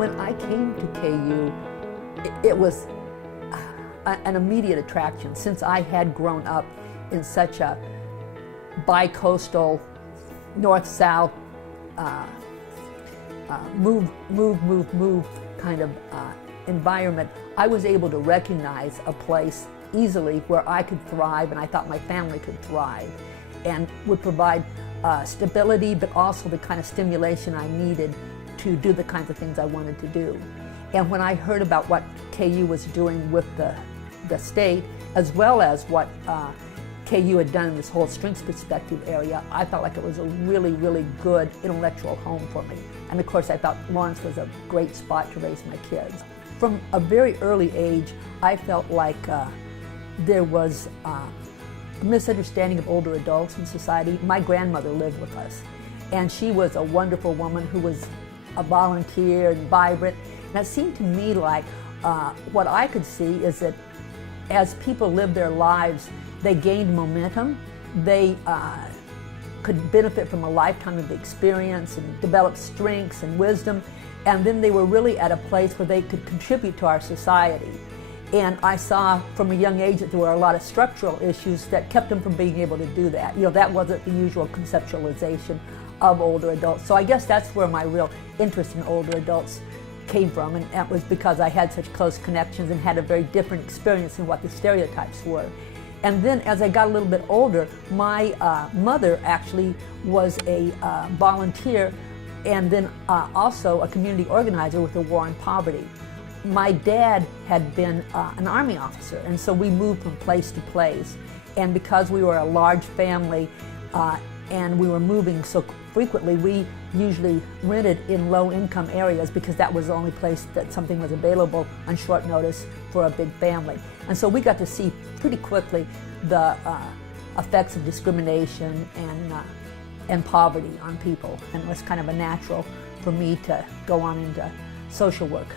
when I came to KU, it was an immediate attraction, since I had grown up in such a bi-coastal, north-south, move kind of environment. I was able to recognize a place easily where I could thrive, and I thought my family could thrive, and would provide stability, but also the kind of stimulation I needed to do the kinds of things I wanted to do. And when I heard about what KU was doing with the state, as well as what KU had done in this whole strengths perspective area, I felt like it was a really, really good intellectual home for me. And of course, I thought Lawrence was a great spot to raise my kids. From a very early age, I felt like there was a misunderstanding of older adults in society. My grandmother lived with us, and she was a wonderful woman who was a volunteer and vibrant. And it seemed to me like what I could see is that as people lived their lives, they gained momentum. They could benefit from a lifetime of experience and develop strengths and wisdom. And then they were really at a place where they could contribute to our society. And I saw from a young age that there were a lot of structural issues that kept them from being able to do that. You know, that wasn't the usual conceptualization of older adults. So I guess that's where my real interest in older adults came from, and that was because I had such close connections and had a very different experience than what the stereotypes were. And then as I got a little bit older, my mother actually was a volunteer and then also a community organizer with the War on Poverty. My dad had been an Army officer, and so we moved from place to place. And because we were a large family and we were moving so frequently, we usually rented in low-income areas because that was the only place that something was available on short notice for a big family. And so we got to see pretty quickly the effects of discrimination and poverty on people. And it was kind of a natural for me to go on into social work.